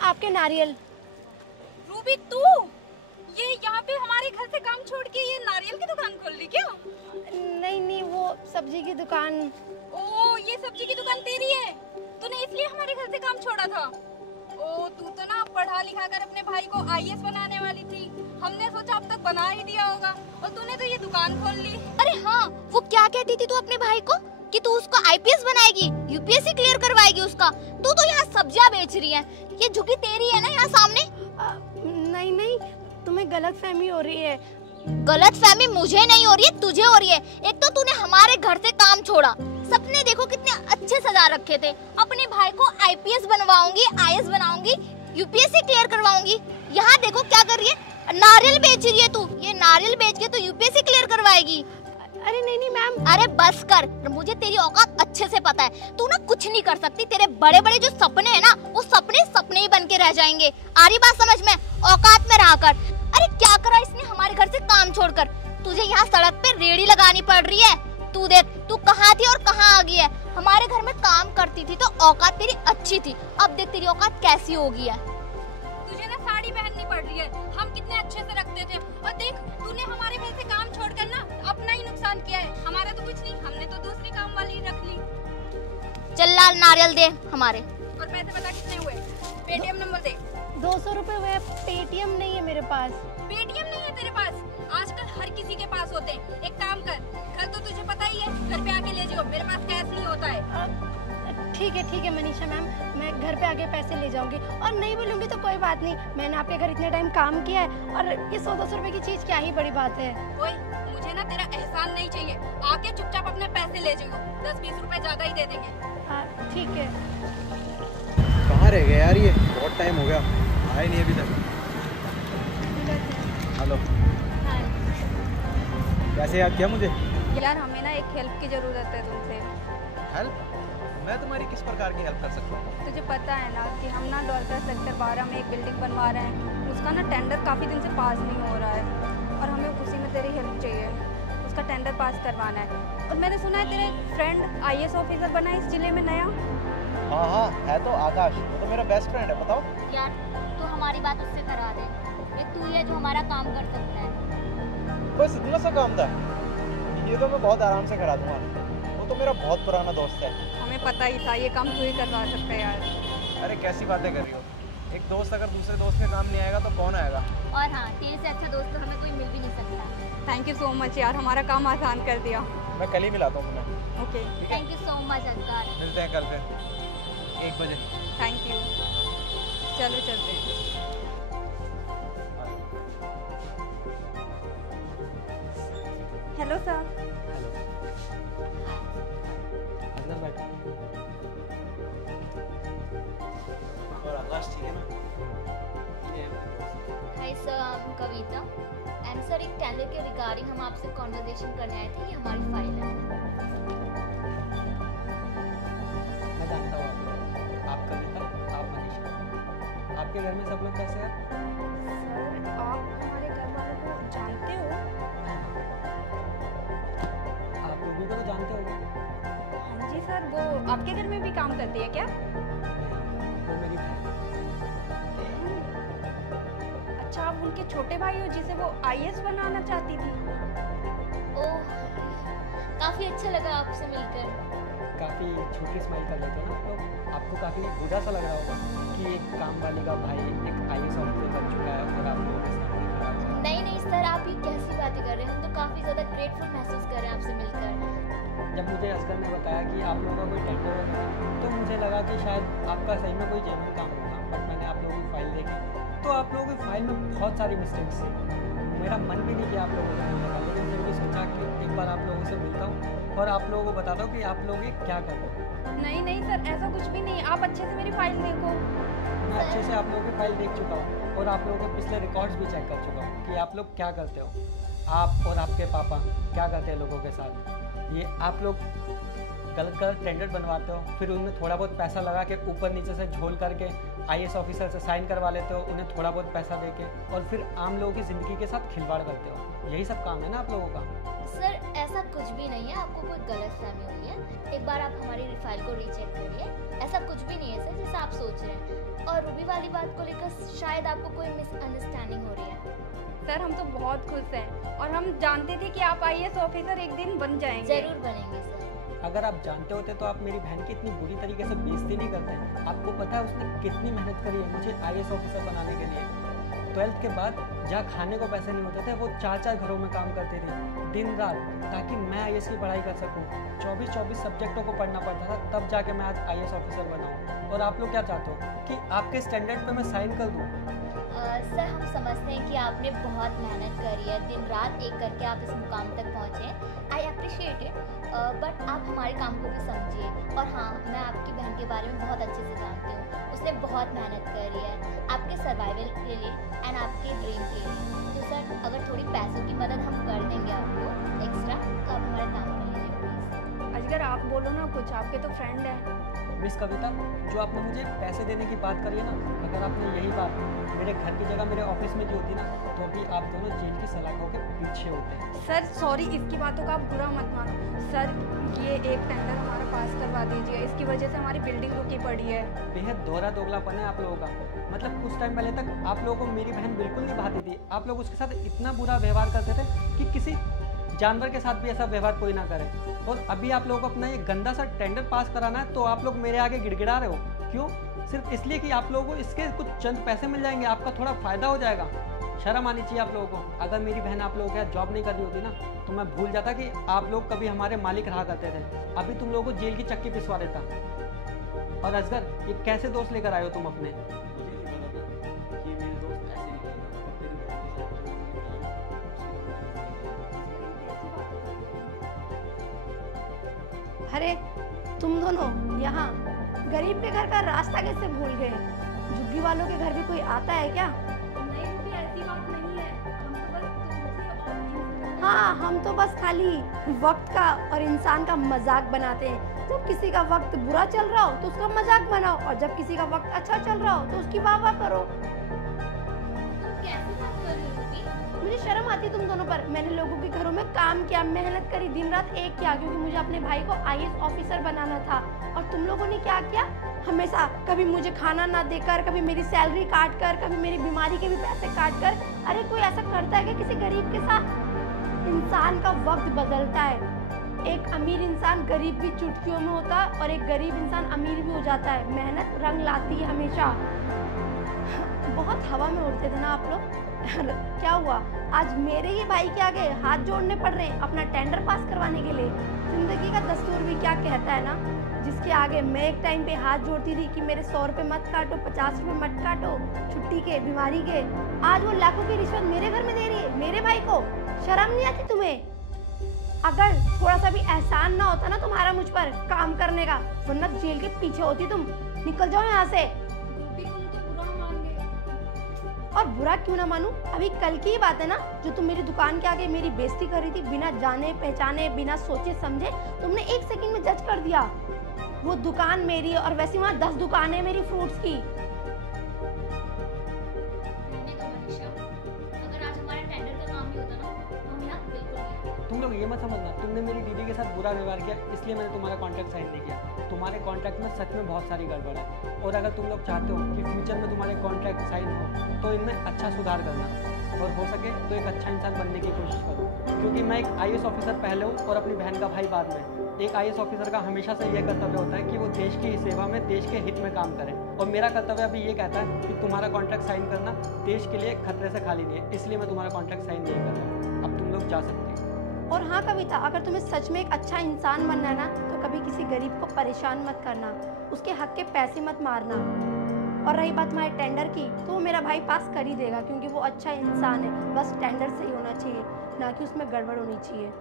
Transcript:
आपके नारियल। रूबी तू ये यहाँ पे हमारे घर से काम छोड़ के ये नारियल की दुकान खोल ली क्या? नहीं नहीं, वो सब्जी की दुकान। ओ ये सब्जी की दुकान तेरी है? तूने इसलिए हमारे घर से काम छोड़ा था? ओ तू तो ना पढ़ा लिखा कर अपने भाई को आईएएस बनाने वाली थी। हमने सोचा अब तक बना ही दिया होगा और तूने तो ये दुकान खोल ली। अरे हाँ, वो क्या कहती थी तू अपने भाई को कि तू उसको आईपीएस बनाएगी, यूपीएससी क्लियर करवाएगी उसका। तू तो यहाँ सब्जियाँ बेच रही है। ये झुकी तेरी है ना यहाँ सामने? नहीं नहीं, तुम्हें गलत फहमी हो रही है। गलत फहमी मुझे नहीं हो रही है, तुझे हो रही है। एक तो तूने हमारे घर से काम छोड़ा, सपने देखो कितने अच्छे सजा रखे थे। अपने भाई को आईपीएस बनवाऊंगी, आईएएस बनाऊंगी, यूपीएससी क्लियर करवाऊंगी। यहाँ देखो क्या कर रही है, नारियल बेच रही है तू। ये नारियल बेच के तो यूपीएससी क्लियर करवाएगी। अरे नहीं नहीं मैम। अरे बस कर, मुझे तेरी औकात अच्छे से पता है। तू ना कुछ नहीं कर सकती। तेरे बड़े बड़े जो सपने हैं ना, वो सपने सपने ही बन के रह जाएंगे। आ रही बात समझ में? औकात में रहा कर। अरे क्या करा इसने हमारे घर से काम छोड़कर? तुझे यहाँ सड़क पे रेड़ी लगानी पड़ रही है। तू देख, तू कहाँ थी और कहाँ आ गई है। हमारे घर में काम करती थी तो औकात तेरी अच्छी थी, अब देख तेरी औकात कैसी हो गई है। तुझे ना साड़ी पहननी पड़ रही है। हम कितने अच्छे से रखते थे और देख तूने हमारे घर से काम छोड़कर ना अपना ही नुकसान किया है। हमारा तो कुछ नहीं, हमने तो दूसरी काम वाली रख ली। चल लाल नारियल दे हमारे। और पैसे बता कितने हुए? पेटीएम नंबर दे। 200 रुपए हुए। पेटीएम नहीं है मेरे पास। पेटीएम नहीं है तेरे पास? आजकल हर किसी के पास होते हैं। एक काम कर, कल तो तुझे पता ही है, घर पे आके ले जाओ। मेरे पास कैश नहीं होता है। ठीक है मनीषा मैम, मैं घर पे आके पैसे ले जाऊंगी। और नहीं बोलूंगी तो कोई बात नहीं, मैंने आपके घर इतने टाइम काम किया है और ये 100-200 रुपए की चीज क्या ही बड़ी बात है। ओए मुझे ना तेरा एहसान नहीं चाहिए। आके चुपचाप अपने पैसे ले जाओ। 10-20 रुपए ज्यादा ही दे देंगे। ठीक है। कहाँ रह गए यार, ये बहुत टाइम हो गया, आए नहीं अभी तक। हेलो, कैसे याद किया मुझे? यार हमें ना एक हेल्प की जरूरत है तुमसे। हेल्प? मैं तुम्हारी किस प्रकार की हेल्प कर सकता हूँ? तुझे पता है ना कि हम ना डॉल्फिन सेक्टर 12 में एक बिल्डिंग बनवा रहे हैं। उसका ना टेंडर काफ़ी दिन से पास नहीं हो रहा है और हमें उसी में तेरी हेल्प चाहिए। उसका टेंडर पास करवाना है। और मैंने सुना है तेरे फ्रेंड आईएएस ऑफिसर बना है इस जिले में नया। हाँ है तो आकाश, वो तो मेरा बेस्ट फ्रेंड है। बताओ यार तू हमारी बात उससे करा दे। ये तू ही है जो हमारा काम कर सकता है। बस इतना सा काम था, ये तो मैं बहुत आराम से करा दूंगा। वो तो मेरा बहुत पुराना दोस्त है। हमें पता ही था ये काम तू ही करवा सकता है यार। अरे कैसी बातें कर रही हो? एक दोस्त अगर दूसरे दोस्त के काम नहीं आएगा तो कौन आएगा? और हाँ, तेरे से अच्छा दोस्त तो हमें कोई मिल भी नहीं सकता। थैंक यू सो मच यार, हमारा काम आसान कर दिया। मैं कल ही मिलाता हूँ तुम्हें। Okay thank you so much अजगर। मिलते हैं कल फिर 1 बजे। Thank you. चलो चलते हैं। Hello sir. अंदर बैठ। और आकाश ठीक है ना? Hi sir, I am Kavita and sir एक टेंडर के रिगार्डिंग हम आपसे कॉन्वर्सेशन करने आए थे। ये हमारी फाइल है। मैं जानता हूँ आप कविता, आप मनीषा। आपके घर में सब लोग कैसे हैं? सर आप हमारे घर वालों को जानते हो? आप लोगों को तो जानते होंगे। हाँ जी सर, वो आपके घर में भी काम करती है क्या? वो मेरी बहन। अच्छा, आप उनके छोटे भाई हो जिसे वो आईएएस बनाना चाहती थी? ओह, काफी अच्छा लगा आपसे मिलकर। काफ़ी छोटी स्माइल कर लेते हो ना तो आपको काफ़ी बुरा सा लग रहा होगा कि एक काम वाली का भाई एक आईएएस ऑफिसर बन चुका है और आप लोगों के सामने खड़ा है। नहीं सर, आप ये कैसी बातें कर रहे हैं? हम तो काफी ज्यादा ग्रेटफुल महसूस कर रहे हैं आपसे मिलकर। जब मुझे असगर ने बताया कि आप लोगों का कोई टेंडर होगा तो मुझे लगा कि शायद आपका सही में कोई जेन्युइन काम होगा। बट मैंने आप लोगों की फाइल देखी तो आप लोगों की फाइल में बहुत सारी मिस्टेक्स थी। मेरा मन भी नहीं किया आप लोगों से मिलने का, लेकिन फिर भी सोचा कि एक बार आप लोगों से मिलता हूँ और आप लोगों को बताता हूँ कि आप लोग ये क्या कर रहे हो। नहीं सर, ऐसा कुछ भी नहीं। आप अच्छे से मेरी फाइल देखो। मैं अच्छे से आप लोगों की फाइल देख चुका हूँ और आप लोगों के पिछले रिकॉर्ड्स भी चेक कर चुका हूँ कि आप लोग क्या करते हो। आप और आपके पापा क्या करते हैं लोगों के साथ। ये आप लोग गलत टेंडर बनवाते हो, फिर उनमें थोड़ा बहुत पैसा लगा के ऊपर नीचे से झोल करके आईएएस ऑफिसर से साइन करवा लेते हो, उन्हें थोड़ा बहुत पैसा देके, और फिर आम लोगों की ज़िंदगी के साथ खिलवाड़ करते हो। यही सब काम है ना आप लोगों का? सर ऐसा कुछ भी नहीं है, आपको कोई गलतफहमी हुई है। एक बार आप हमारी फाइल को रीचेक करिए, ऐसा कुछ भी नहीं है सर जैसा आप सोच रहे हैं। और रूबी वाली बात को लेकर शायद आपको कोई मिसअंडरस्टैंडिंग हो रही है। सर हम तो बहुत खुश हैं और हम जानते थे कि आप IAS ऑफिसर एक दिन बन जाएंगे। जरूर बनेंगे सर। अगर आप जानते होते तो आप मेरी बहन की इतनी बुरी तरीके से बेइज्जती नहीं करते। आपको पता है उसने कितनी मेहनत करी है मुझे IAS ऑफिसर बनाने के लिए। 12th के बाद जहाँ खाने को पैसे नहीं होते थे वो 4-4 घरों में काम करते थे दिन रात, ताकि मैं IAS की पढ़ाई कर सकूं। 24-24 सब्जेक्टों को पढ़ना पड़ता था, तब जाके मैं आज IAS ऑफिसर बनाऊं। और आप लोग क्या चाहते हो कि आपके स्टैंडर्ड पे मैं साइन कर दूं? सर हम समझते हैं कि आपने बहुत मेहनत करी है, दिन रात एक करके आप इस मुकाम तक पहुँचे। आई अप्रिशिएट इट, बट आप हमारे काम को भी समझिए। और हाँ, मैं आपकी बहन के बारे में बहुत अच्छे से जानती हूँ। उसने बहुत मेहनत करी है आपके सर्वाइवल के लिए एंड आपके ड्रीम के लिए। तो सर अगर थोड़ी पैसों की मदद हम कर देंगे आपको एक्स्ट्रा, तो आप हमारा काम कर लीजिए प्लीज़। अजगर आप बोलो ना कुछ, आपके तो फ्रेंड है। मिस कविता, जो आपने मुझे पैसे देने की बात करी है ना, अगर आपने यही बात मेरे घर की जगह मेरे ऑफिस में की होती ना, तो अभी आप दोनों जेल की सलाखों के पीछे होते। सर सॉरी, इसकी बातों का आप बुरा मत मानो। सर ये एक टेंडर हमारा पास करवा दीजिए, इसकी वजह से हमारी बिल्डिंग रुकी पड़ी है। बेहद दोहरा दोगलापन है आप लोगों का। मतलब कुछ टाइम पहले तक आप लोगों को मेरी बहन बिल्कुल नहीं भाती थी। आप लोग उसके साथ इतना बुरा व्यवहार करते थे कि किसी जानवर के साथ भी ऐसा व्यवहार कोई ना करे। और अभी आप लोगों को अपना ये गंदा सा टेंडर पास कराना है, तो आप लोग मेरे आगे गिड़गिड़ा रहे हो। क्यों? सिर्फ इसलिए कि आप लोगों को इसके कुछ चंद पैसे मिल जाएंगे, आपका थोड़ा फायदा हो जाएगा। शर्म आनी चाहिए आप लोगों को। अगर मेरी बहन आप लोगों के यहाँ जॉब नहीं कर रही होती ना, तो मैं भूल जाता कि आप लोग कभी हमारे मालिक रहा करते थे। अभी तुम लोगों को जेल की चक्की पिसवा देता। और असगर, ये कैसे दोस्त लेकर आए हो तुम अपने? अरे तुम दोनों यहाँ गरीब के घर का रास्ता कैसे भूल गए? झुग्गी वालों के घर भी कोई आता है क्या? नहीं भी ऐसी बात नहीं है, हम तो बस तुमसे और हाँ, हम तो बस खाली वक्त का और इंसान का मजाक बनाते हैं। जब किसी का वक्त बुरा चल रहा हो तो उसका मजाक बनाओ, और जब किसी का वक्त अच्छा चल रहा हो तो उसकी वाह वाह करो। कैसे बात कर रही हो रूबी? मुझे शर्म आती है तुम दोनों पर। मैंने लोगों के घरों में काम किया, मेहनत करी, दिन रात एक किया, क्योंकि मुझे अपने भाई को IAS ऑफिसर बनाना था। और तुम लोगों ने क्या किया? हमेशा कभी मुझे खाना ना देकर, कभी मेरी सैलरी काट कर, कभी मेरी बीमारी के भी पैसे काट कर। अरे कोई ऐसा करता है क्या किसी गरीब के साथ? इंसान का वक्त बदलता है। एक अमीर इंसान गरीब भी चुटकियों में होता है, और एक गरीब इंसान अमीर भी हो जाता है। मेहनत रंग लाती है हमेशा। बहुत हवा में उड़ते थे ना आप लोग। क्या हुआ? आज मेरे ही भाई के आगे हाथ जोड़ने पड़ रहे हैं अपना टेंडर पास करवाने के लिए। जिंदगी का दस्तूर भी क्या कहता है ना, जिसके आगे मैं एक टाइम पे हाथ जोड़ती थी कि मेरे 100 रुपये मत काटो, 50 रुपये मत काटो, छुट्टी के, बीमारी के, आज वो लाखों की रिश्वत मेरे घर में दे रही है, मेरे भाई को। शर्म नहीं आती तुम्हें? अगर थोड़ा सा भी एहसान ना होता ना तुम्हारा मुझ पर काम करने का, वरना जेल के पीछे होती तुम। निकल जाओ यहाँ से। और बुरा क्यों ना मानूं? अभी कल की ही बात है ना, जो तुम मेरी दुकान के आगे मेरी बेइज्जती कर रही थी, बिना जाने पहचाने, बिना सोचे समझे तुमने 1 सेकंड में जज कर दिया। वो दुकान मेरी है, और वैसे वहाँ 10 दुकानें मेरी फ्रूट्स की। अगर आज हमारा टेंडर का काम भी होता ना, तो हम यहाँ बिल्कुल नहीं। तुम लोग ये मत समझना तुमने मेरी दीदी के साथ बुरा व्यवहार किया इसलिए मैंने तुम्हारा कॉन्ट्रैक्ट साइन नहीं किया। तुम्हारे कॉन्ट्रैक्ट में सच में बहुत सारी गड़बड़ है, और अगर तुम लोग चाहते हो कि फ्यूचर में तुम्हारे कॉन्ट्रैक्ट साइन हो तो इनमें अच्छा सुधार करना, और हो सके तो एक अच्छा इंसान बनने की कोशिश करो। क्योंकि मैं एक IAS ऑफिसर पहले हूँ और अपनी बहन का भाई बाद में। एक IAS ऑफिसर का हमेशा से यह कर्तव्य होता है कि वो देश की सेवा में, देश के हित में काम करे। और मेरा कर्तव्य अभी ये कहता है कि तुम्हारा कॉन्ट्रैक्ट साइन करना देश के लिए खतरे से खाली नहीं है, इसलिए मैं तुम्हारा कॉन्ट्रैक्ट साइन नहीं कर रहा। अब तुम लोग जा सकते हो। और हाँ कविता, अगर तुम्हें सच में एक अच्छा इंसान बनना है ना, तो कभी किसी गरीब को परेशान मत करना, उसके हक के पैसे मत मारना। और रही बात हमारे टेंडर की, तो वो मेरा भाई पास कर ही देगा, क्योंकि वो अच्छा इंसान है। बस टेंडर सही होना चाहिए, ना कि उसमें गड़बड़ होनी चाहिए।